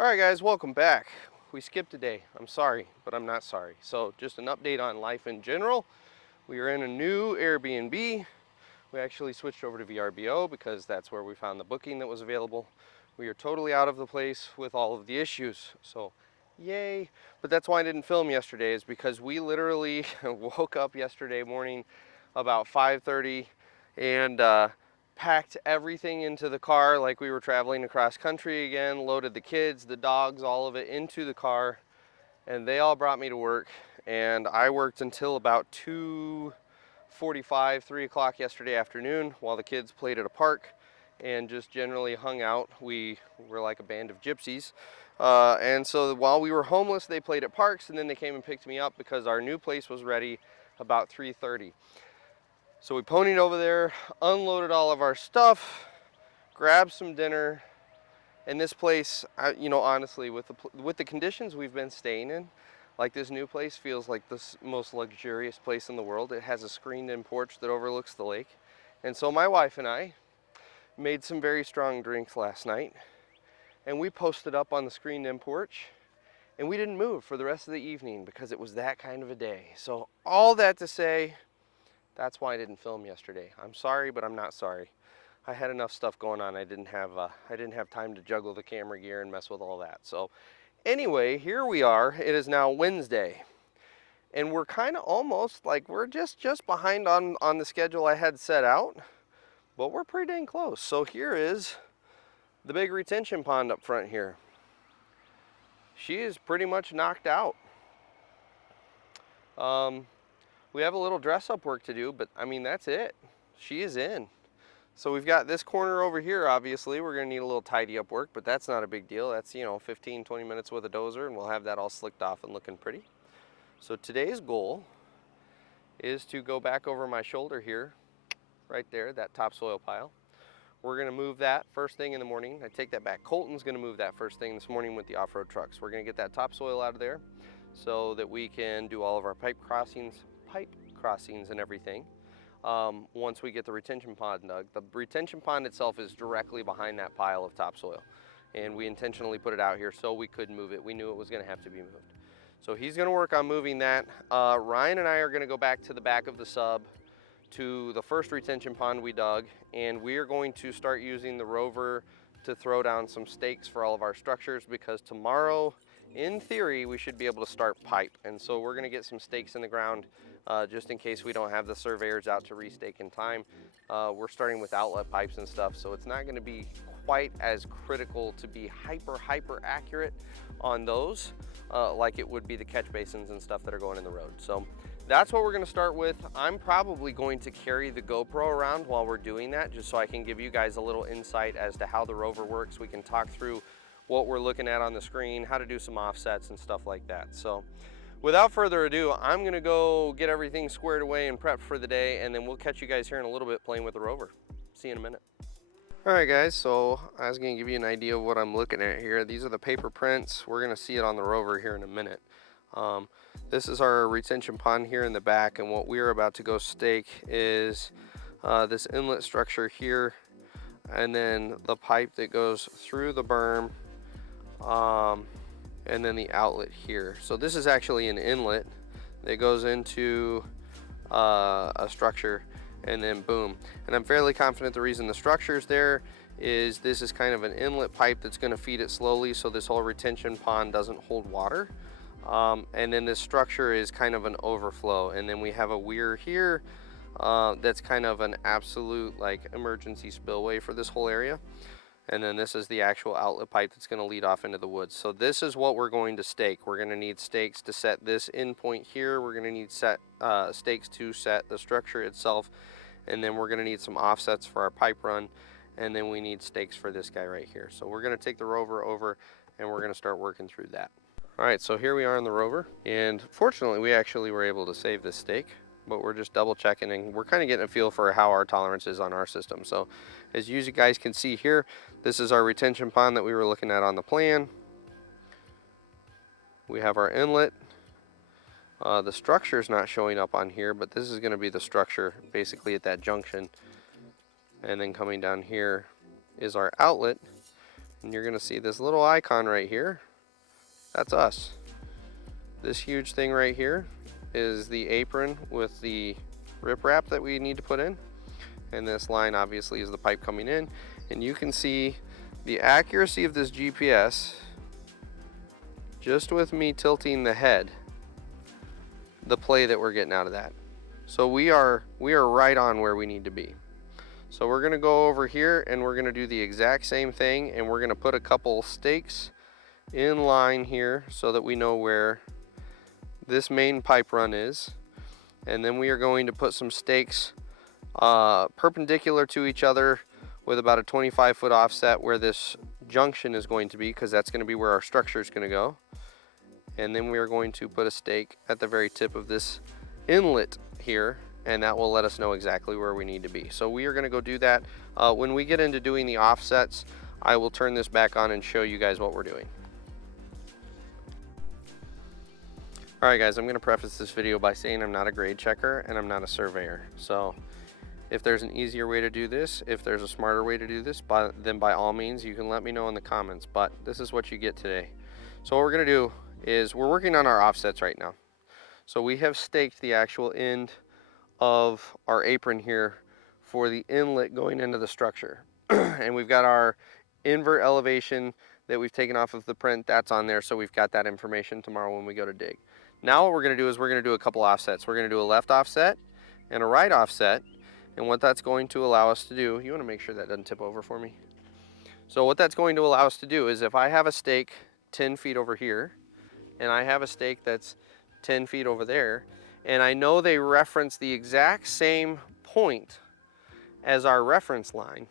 Alright guys, welcome back. We skipped a day. I'm sorry, but I'm not sorry. So just an update on life in general. We are in a new Airbnb. We actually switched over to VRBO because that's where we found the booking that was available. We are totally out of the place with all of the issues. So yay. But that's why I didn't film yesterday, is because we literally woke up yesterday morning about 5:30 and packed everything into the car like we were traveling across country again, loaded the kids, the dogs, all of it into the car, and they all brought me to work. And I worked until about 2:45, 3 o'clock yesterday afternoon while the kids played at a park and just generally hung out. We were like a band of gypsies. And so while we were homeless, they played at parks, and then they came and picked me up because our new place was ready about 3:30. So we ponied over there, unloaded all of our stuff, grabbed some dinner, and this place, honestly, with the conditions we've been staying in, like this new place feels like the most luxurious place in the world. It has a screened-in porch that overlooks the lake. And so my wife and I made some very strong drinks last night, and we posted up on the screened-in porch, and we didn't move for the rest of the evening because it was that kind of a day. So all that to say, that's why I didn't film yesterday. I'm sorry, but I'm not sorry. I had enough stuff going on. I didn't have time to juggle the camera gear and mess with all that. So anyway, here we are. It is now Wednesday, and we're kind of almost like we're just behind on the schedule I had set out, but we're pretty dang close. So here is the big retention pond up front here. She is pretty much knocked out. We have a little dress-up work to do, but I mean, that's it. She is in. So we've got this corner over here, obviously. We're gonna need a little tidy-up work, but that's not a big deal. That's, 15, 20 minutes with a dozer, and we'll have that all slicked off and looking pretty. So today's goal is to go back over my shoulder here, right there, that topsoil pile. We're gonna move that first thing in the morning. I take that back. Colton's gonna move that first thing this morning with the off-road trucks. We're gonna get that topsoil out of there so that we can do all of our pipe crossings and everything. Once we get the retention pond dug. The retention pond itself is directly behind that pile of topsoil, and we intentionally put it out here so we could move it. We knew it was going to have to be moved. So he's going to work on moving that. Ryan and I are going to go back to the back of the sub to the first retention pond we dug, and we are going to start using the rover to throw down some stakes for all of our structures, because tomorrow, in theory, we should be able to start pipe. And so we're going to get some stakes in the ground just in case we don't have the surveyors out to restake in time. We're starting with outlet pipes and stuff, so it's not going to be quite as critical to be hyper accurate on those like it would be the catch basins and stuff that are going in the road. So that's what we're going to start with. I'm probably going to carry the GoPro around while we're doing that, just so I can give you guys a little insight as to how the rover works. We can talk through what we're looking at on the screen, how to do some offsets and stuff like that. So without further ado, I'm gonna go get everything squared away and prepped for the day, and then we'll catch you guys here in a little bit playing with the rover. See you in a minute. All right guys, so I was gonna give you an idea of what I'm looking at here. These are the paper prints. We're gonna see it on the rover here in a minute. This is our retention pond here in the back, and what we're about to go stake is this inlet structure here, and then the pipe that goes through the berm, and then the outlet here. So this is actually an inlet that goes into a structure, and then boom. And I'm fairly confident the reason the structure's there is this is kind of an inlet pipe that's going to feed it slowly, so this whole retention pond doesn't hold water. And then this structure is kind of an overflow, and then we have a weir here that's kind of an absolute like emergency spillway for this whole area. And then this is the actual outlet pipe that's going to lead off into the woods. So this is what we're going to stake. We're going to need stakes to set this end point here. We're going to need stakes to set the structure itself. And then we're going to need some offsets for our pipe run. And then we need stakes for this guy right here. So we're going to take the rover over and we're going to start working through that. All right, so here we are on the rover. And fortunately, we actually were able to save this stake, but we're just double checking, and we're kind of getting a feel for how our tolerance is on our system. So as you guys can see here, this is our retention pond that we were looking at on the plan. We have our inlet. The structure is not showing up on here, but this is going to be the structure basically at that junction. And then coming down here is our outlet. And you're gonna see this little icon right here. That's us. This huge thing right here is the apron with the riprap that we need to put in. And this line obviously is the pipe coming in. And you can see the accuracy of this GPS just with me tilting the head, the play that we're getting out of that. So we are right on where we need to be. So we're gonna go over here and we're gonna do the exact same thing, and we're gonna put a couple stakes in line here so that we know where this main pipe run is. And then we are going to put some stakes perpendicular to each other with about a 25-foot offset where this junction is going to be, because that's going to be where our structure is going to go. And then we are going to put a stake at the very tip of this inlet here, and that will let us know exactly where we need to be. So we are going to go do that. When we get into doing the offsets, I will turn this back on and show you guys what we're doing. Alright guys, I'm going to preface this video by saying I'm not a grade checker and I'm not a surveyor. So if there's an easier way to do this, if there's a smarter way to do this, then by all means you can let me know in the comments. But this is what you get today. So what we're going to do is we're working on our offsets right now. So we have staked the actual end of our apron here for the inlet going into the structure. And we've got our invert elevation that we've taken off of the print. That's on there, so we've got that information tomorrow when we go to dig. Now what we're going to do is we're going to do a couple offsets. We're going to do a left offset and a right offset. And what that's going to allow us to do, you want to make sure that doesn't tip over for me. So what that's going to allow us to do is if I have a stake 10 feet over here, and I have a stake that's 10 feet over there, and I know they reference the exact same point as our reference line,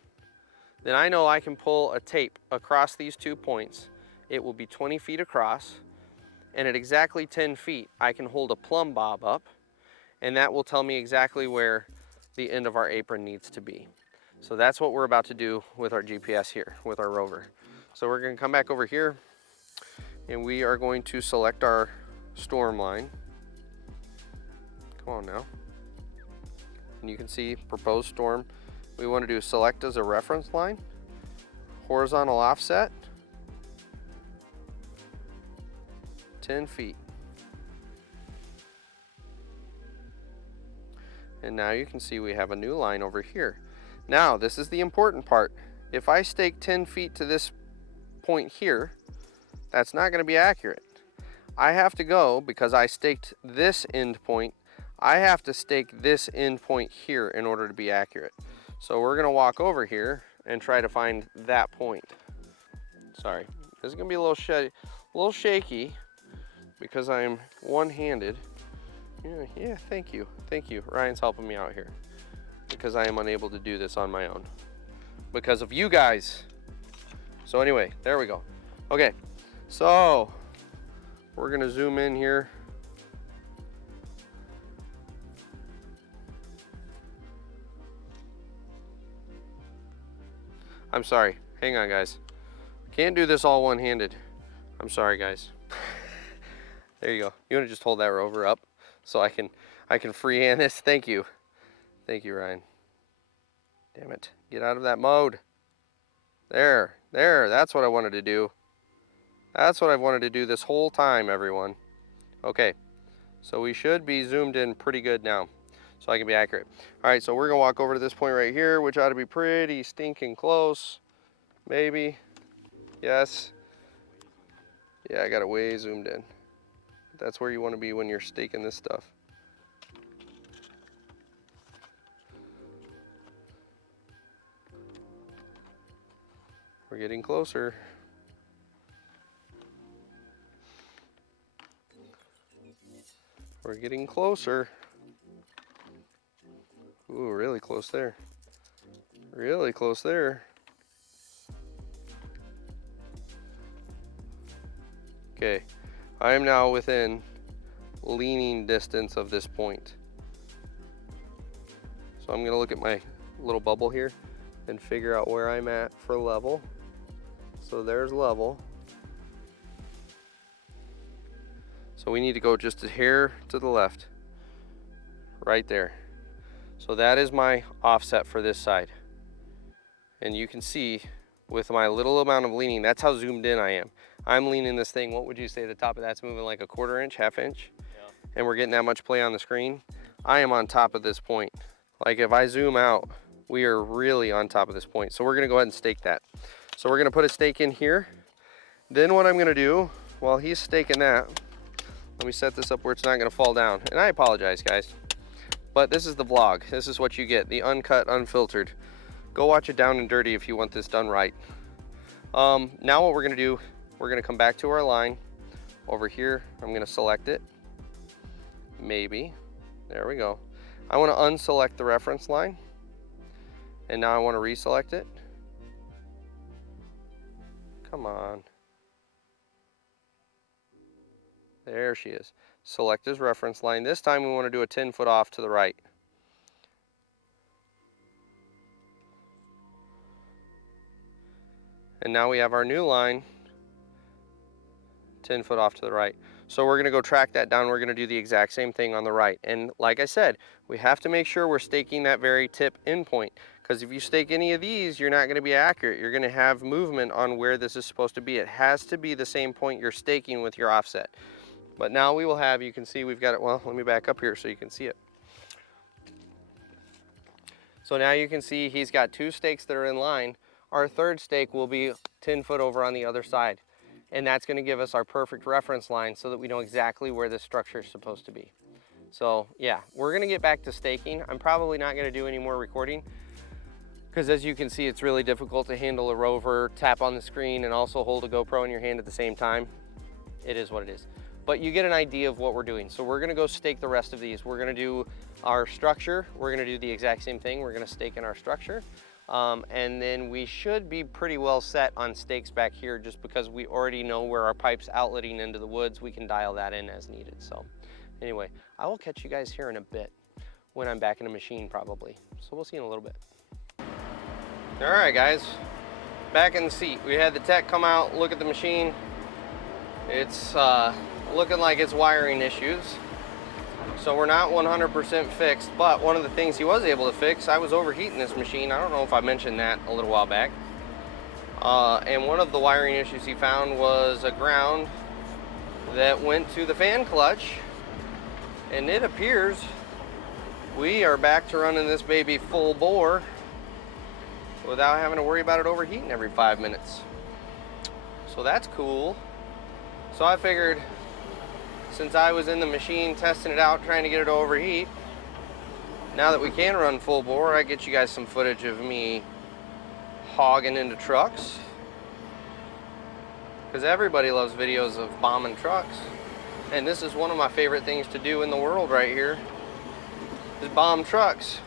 then I know I can pull a tape across these 2 points. It will be 20 feet across, and at exactly 10 feet, I can hold a plumb bob up, and that will tell me exactly where the end of our apron needs to be. So that's what we're about to do with our GPS here, with our rover. So we're going to come back over here, and we are going to select our storm line. Come on now. And you can see proposed storm. We want to do select as a reference line, horizontal offset, 10 feet. And now you can see we have a new line over here. Now, this is the important part. If I stake 10 feet to this point here, that's not going to be accurate. I have to go, because I staked this end point, I have to stake this end point here in order to be accurate. So we're going to walk over here and try to find that point. Sorry, this is going to be a little shaky because I'm one-handed. Yeah, thank you. Ryan's helping me out here because I am unable to do this on my own because of you guys. So anyway, there we go. Okay, so we're gonna zoom in here. I'm sorry, hang on guys. Can't do this all one-handed. I'm sorry guys. There you go. You wanna just hold that rover up so I can freehand this? Thank you, Ryan. Damn it, get out of that mode. There, that's what I wanted to do. That's what I've wanted to do this whole time, everyone. Okay, so we should be zoomed in pretty good now, so I can be accurate. All right, so we're gonna walk over to this point right here, which ought to be pretty stinking close. Maybe, yes. Yeah, I got it way zoomed in. That's where you wanna be when you're staking this stuff. We're getting closer. We're getting closer. Ooh, really close there. Really close there. Okay, I am now within leaning distance of this point. So I'm gonna look at my little bubble here and figure out where I'm at for level. So there's level. So we need to go just a hair to the left, right there. So that is my offset for this side. And you can see with my little amount of leaning. That's how zoomed in I am. I'm leaning this thing, what would you say the top of that's moving, like a 1/4 inch, 1/2 inch? Yeah. And we're getting that much play on the screen. I am on top of this point. Like if I zoom out, we are really on top of this point. So we're gonna go ahead and stake that. So we're gonna put a stake in here. Then what I'm gonna do, while he's staking that, let me set this up where it's not gonna fall down. And I apologize, guys, but this is the vlog. This is what you get, the uncut, unfiltered. Go watch it down and dirty if you want this done right. Now what we're gonna do, we're gonna come back to our line. Over here, I'm gonna select it. Maybe, there we go. I wanna unselect the reference line. And now I wanna reselect it. Come on. There she is. Select his reference line. This time we wanna do a 10 foot off to the right. And now we have our new line, 10 foot off to the right. So we're gonna go track that down. We're gonna do the exact same thing on the right. And like I said, we have to make sure we're staking that very tip endpoint, because if you stake any of these, you're not gonna be accurate. You're gonna have movement on where this is supposed to be. It has to be the same point you're staking with your offset. But now we will have, you can see we've got it, well, let me back up here so you can see it. So now you can see he's got 2 stakes that are in line. Our 3rd stake will be 10 foot over on the other side. And that's gonna give us our perfect reference line so that we know exactly where this structure is supposed to be. So yeah, we're gonna get back to staking. I'm probably not gonna do any more recording because as you can see, it's really difficult to handle a rover, tap on the screen, and also hold a GoPro in your hand at the same time. It is what it is. But you get an idea of what we're doing. So we're gonna go stake the rest of these. We're gonna do our structure. We're gonna do the exact same thing. We're gonna stake in our structure. And then we should be pretty well set on stakes back here just because we already know where our pipe's outletting into the woods. We can dial that in as needed. So anyway, I will catch you guys here in a bit when I'm back in the machine probably. So we'll see in a little bit. All right, guys, back in the seat. We had the tech come out, look at the machine. It's looking like it's wiring issues. So we're not 100% fixed, but one of the things he was able to fix, I was overheating this machine. I don't know if I mentioned that a little while back. And one of the wiring issues he found was a ground that went to the fan clutch. And it appears we are back to running this baby full bore without having to worry about it overheating every 5 minutes. So that's cool. So I figured, since I was in the machine testing it out, trying to get it to overheat, now that we can run full bore, I get you guys some footage of me hogging into trucks. Because everybody loves videos of bombing trucks. And this is one of my favorite things to do in the world right here, is bomb trucks.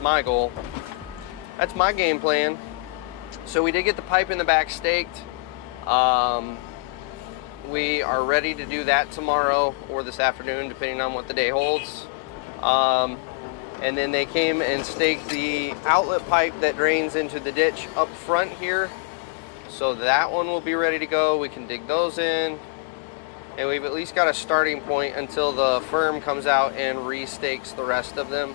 My goal. That's my game plan. So we did get the pipe in the back staked. We are ready to do that tomorrow or this afternoon, depending on what the day holds. And then they came and staked the outlet pipe that drains into the ditch up front here. So that one will be ready to go. We can dig those in. And we've at least got a starting point until the firm comes out and re-stakes the rest of them.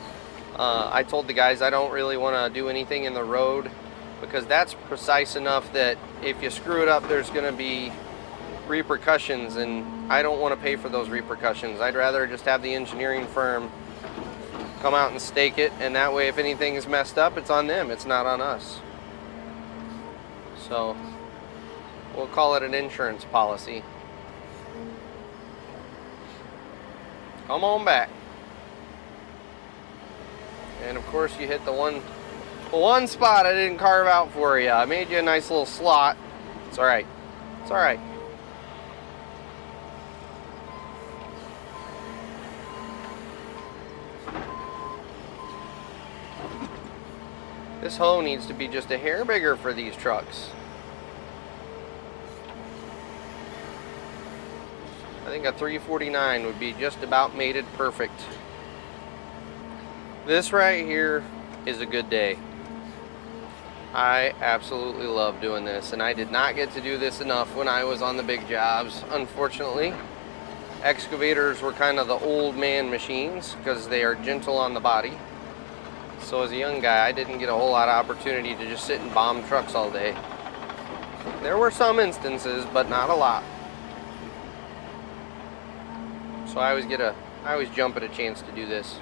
I told the guys I don't really want to do anything in the road because that's precise enough that if you screw it up, there's going to be repercussions, and I don't want to pay for those repercussions. I'd rather just have the engineering firm come out and stake it, and that way if anything is messed up, it's on them, it's not on us. So we'll call it an insurance policy. Come on back. And of course you hit the one spot I didn't carve out for you. I made you a nice little slot. It's all right. It's all right. This hoe needs to be just a hair bigger for these trucks. I think a 349 would be just about mated perfect. This right here is a good day. I absolutely love doing this, and I did not get to do this enough when I was on the big jobs, unfortunately. Excavators were kind of the old man machines because they are gentle on the body. So as a young guy, I didn't get a whole lot of opportunity to just sit and bomb trucks all day. There were some instances, but not a lot. So I always jump at a chance to do this.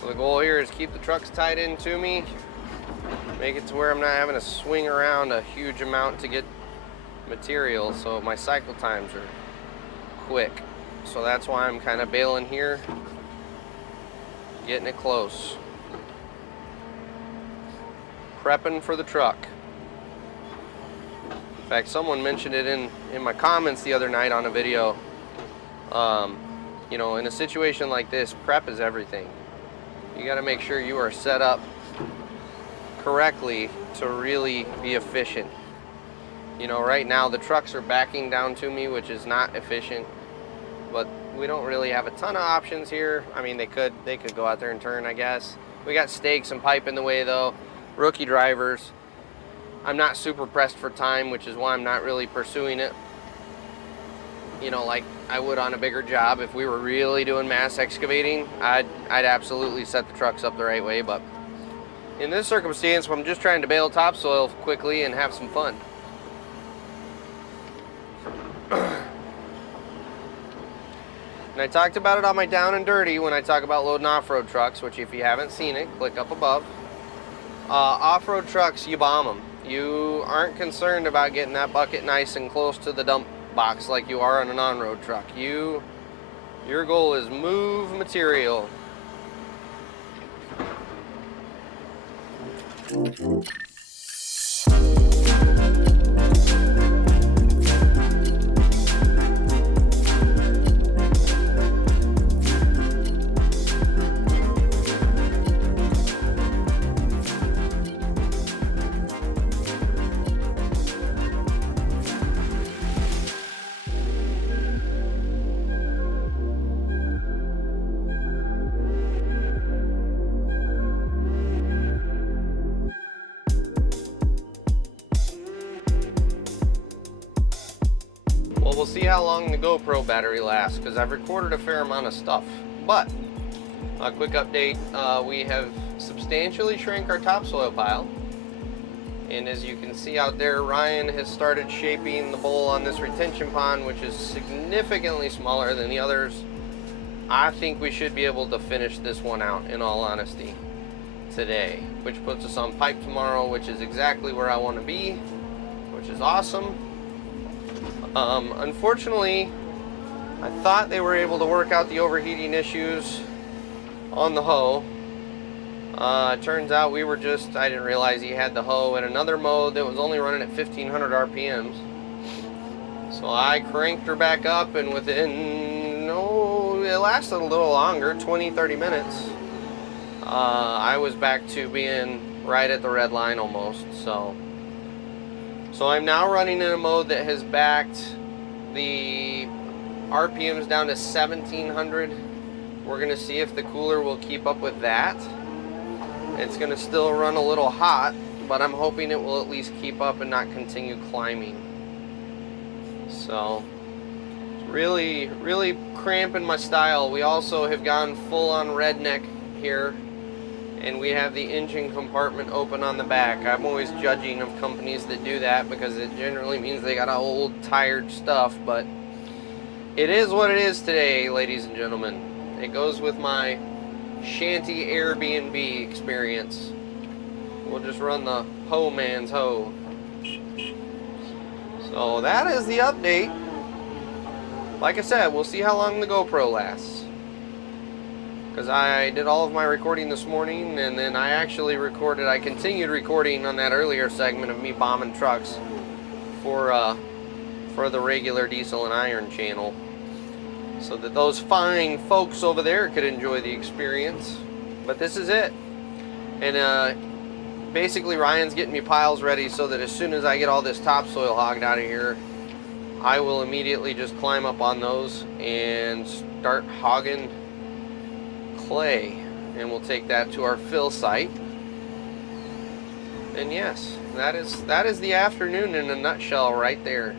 So the goal here is keep the trucks tied in to me, make it to where I'm not having to swing around a huge amount to get material, so my cycle times are quick. So that's why I'm kind of bailing here, getting it close. Prepping for the truck. In fact, someone mentioned it in my comments the other night on a video. You know, in a situation like this, prep is everything. You got to make sure you are set up correctly to really be efficient. You know, right now the trucks are backing down to me, which is not efficient, but we don't really have a ton of options here. I mean, they could go out there and turn, I guess. We got stakes and pipe in the way though. Rookie drivers. I'm not super pressed for time, which is why I'm not really pursuing it. You know, like I would on a bigger job. If we were really doing mass excavating, I'd absolutely set the trucks up the right way, but in this circumstance, I'm just trying to bale topsoil quickly and have some fun. And I talked about it on my Down and Dirty when I talk about loading off-road trucks, which if you haven't seen it, click up above. Off-road trucks, you bomb them. You aren't concerned about getting that bucket nice and close to the dump box like you are on an on-road truck. Your goal is move material. Well, we'll see how long the GoPro battery lasts, because I've recorded a fair amount of stuff. But, a quick update, we have substantially shrank our topsoil pile. And as you can see out there, Ryan has started shaping the bowl on this retention pond, which is significantly smaller than the others. I think we should be able to finish this one out, in all honesty, today. Which puts us on pipe tomorrow, which is exactly where I want to be, which is awesome. Unfortunately, I thought they were able to work out the overheating issues on the hoe. Turns out I didn't realize he had the hoe in another mode that was only running at 1500 RPMs. So I cranked her back up, and within, it lasted a little longer, 20-30 minutes. I was back to being right at the red line almost, so I'm now running in a mode that has backed the RPMs down to 1700. We're going to see if the cooler will keep up with that. It's going to still run a little hot, but I'm hoping it will at least keep up and not continue climbing. So, really, really cramping my style. We also have gone full on redneck here, and we have the engine compartment open on the back. I'm always judging of companies that do that because it generally means they got old, tired stuff, but it is what it is today, ladies and gentlemen. It goes with my shanty Airbnb experience. We'll just run the hoe man's hoe. So that is the update. Like I said, we'll see how long the GoPro lasts. Because I did all of my recording this morning, and then I continued recording on that earlier segment of me bombing trucks for the regular Diesel and Iron channel, so that those fine folks over there could enjoy the experience. But this is it. And basically Ryan's getting me piles ready so that as soon as I get all this topsoil hogged out of here, I will immediately just climb up on those and start hogging clay, and we'll take that to our fill site. And yes, that is the afternoon in a nutshell right there.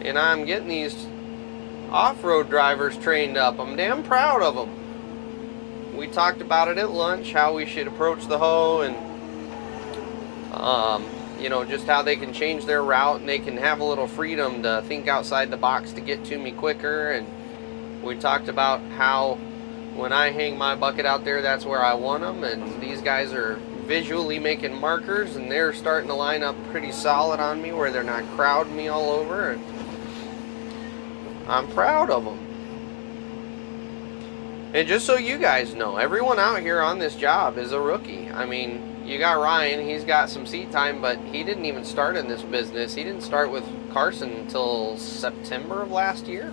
And I'm getting these off-road drivers trained up. I'm damn proud of them. We talked about it at lunch, how we should approach the hoe, and you know, just how they can change their route and they can have a little freedom to think outside the box to get to me quicker. And we talked about how when I hang my bucket out there, that's where I want them, and these guys are visually making markers, and they're starting to line up pretty solid on me where they're not crowding me all over, and I'm proud of them. And just so you guys know, everyone out here on this job is a rookie. I mean, you got Ryan, he's got some seat time, but he didn't even start in this business. He didn't start with Carson until September of last year.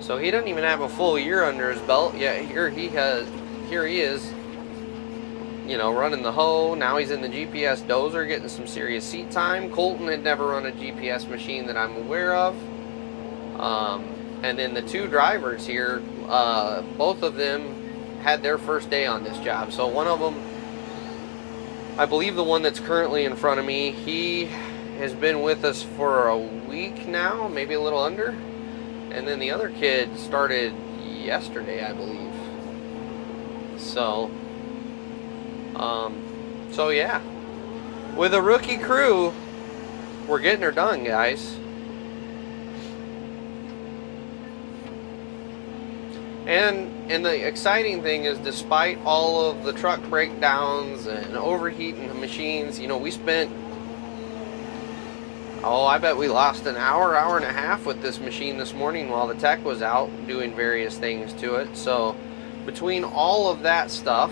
So he doesn't even have a full year under his belt yet. Here he is, you know, running the hoe. Now he's in the GPS dozer, getting some serious seat time. Colton had never run a GPS machine that I'm aware of. And then the two drivers here, both of them had their first day on this job. So one of them, I believe the one that's currently in front of me, he has been with us for a week now, maybe a little under. And then the other kid started yesterday, I believe. So, so yeah. With a rookie crew, we're getting her done, guys. And the exciting thing is, despite all of the truck breakdowns and overheating the machines, you know, we spent, I bet we lost an hour and a half with this machine this morning while the tech was out doing various things to it. So between all of that stuff,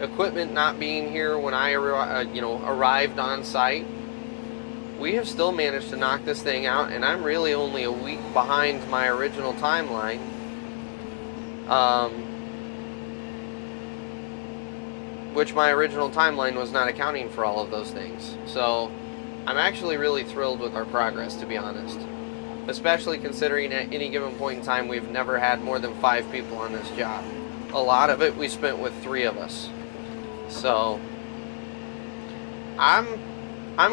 equipment not being here when I arrived on site, we have still managed to knock this thing out, and I'm really only a week behind my original timeline. Which my original timeline was not accounting for all of those things. So I'm actually really thrilled with our progress, to be honest. Especially considering at any given point in time, we've never had more than 5 people on this job. A lot of it we spent with 3 of us. So I'm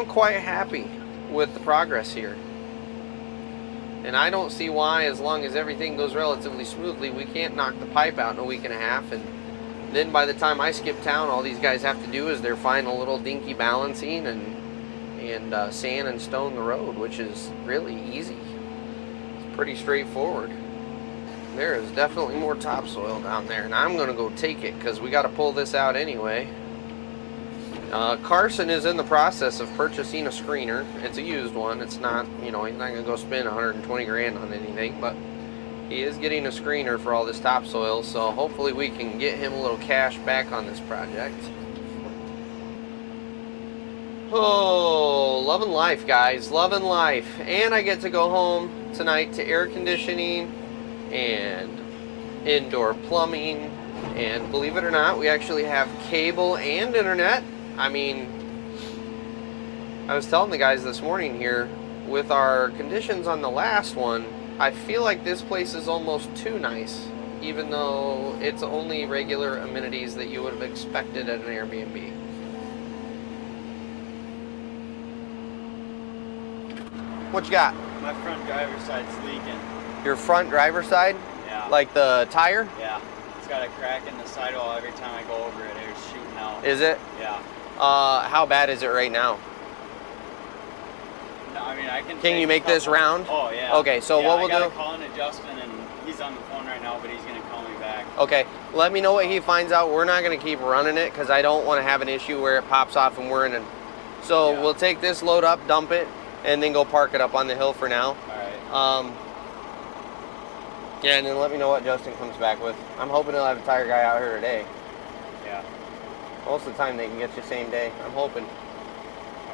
quite happy with the progress here. And I don't see why, as long as everything goes relatively smoothly, we can't knock the pipe out in a week and a half. And then by the time I skip town, all these guys have to do is their final little dinky balancing and sand and stone the road, which is really easy. It's pretty straightforward. There is definitely more topsoil down there, and I'm going to go take it because we got to pull this out anyway. Carson is in the process of purchasing a screener. It's a used one. It's not, you know, he's not going to go spend 120 grand on anything, but he is getting a screener for all this topsoil, so hopefully we can get him a little cash back on this project. Oh, loving life, guys, loving life. And I get to go home tonight to air conditioning and indoor plumbing, and believe it or not, we actually have cable and internet. I mean, I was telling the guys this morning here, with our conditions on the last one, I feel like this place is almost too nice, even though it's only regular amenities that you would have expected at an Airbnb. What you got? My front driver's side's leaking. Your front driver's side? Yeah. Like the tire? Yeah. It's got a crack in the sidewall every time I go over it. It's shooting out. Is it? Yeah. How bad is it right now? No, I mean, I can. Can you make this round? Oh yeah. Okay, so what we'll do? I gotta call in to Justin, and he's on the phone right now, but he's gonna call me back. Okay, let me know what he finds out. We're not gonna keep running it because I don't want to have an issue where it pops off and we're in a. So Yeah. we'll take this load up, dump it, and then go park it up on the hill for now. All right. Yeah, and then let me know what Justin comes back with. I'm hoping he'll have a tire guy out here today. Yeah. Most of the time they can get you same day. I'm hoping.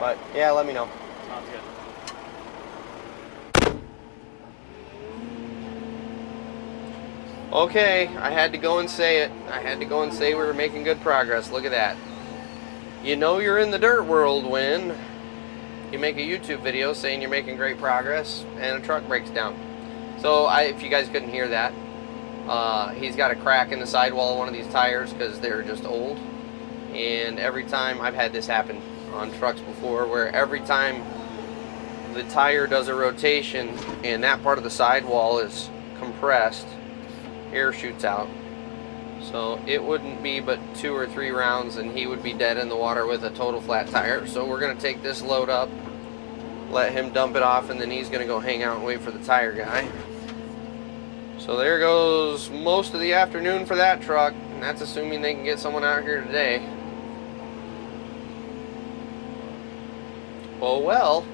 But yeah, let me know. Sounds good. Okay, I had to go and say it. I had to go and say we were making good progress. Look at that. You know you're in the dirt world when you make a YouTube video saying you're making great progress and a truck breaks down. So if you guys couldn't hear that, he's got a crack in the sidewall of one of these tires because they're just old. And every time, I've had this happen on trucks before, where every time the tire does a rotation and that part of the sidewall is compressed, air shoots out. So it wouldn't be but 2 or 3 rounds and he would be dead in the water with a total flat tire. So we're going to take this load up, let him dump it off, and then he's going to go hang out and wait for the tire guy. So there goes most of the afternoon for that truck, and that's assuming they can get someone out here today. Oh well,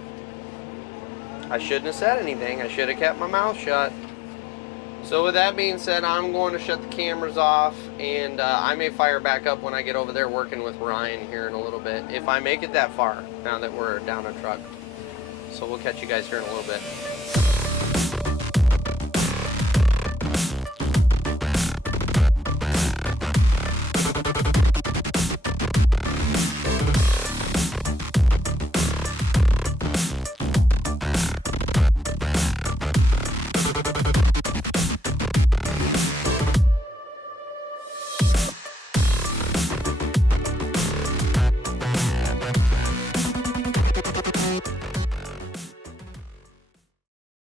I shouldn't have said anything. I should have kept my mouth shut. So with that being said, I'm going to shut the cameras off, and I may fire back up when I get over there working with Ryan here in a little bit, if I make it that far, now that we're down a truck. So we'll catch you guys here in a little bit.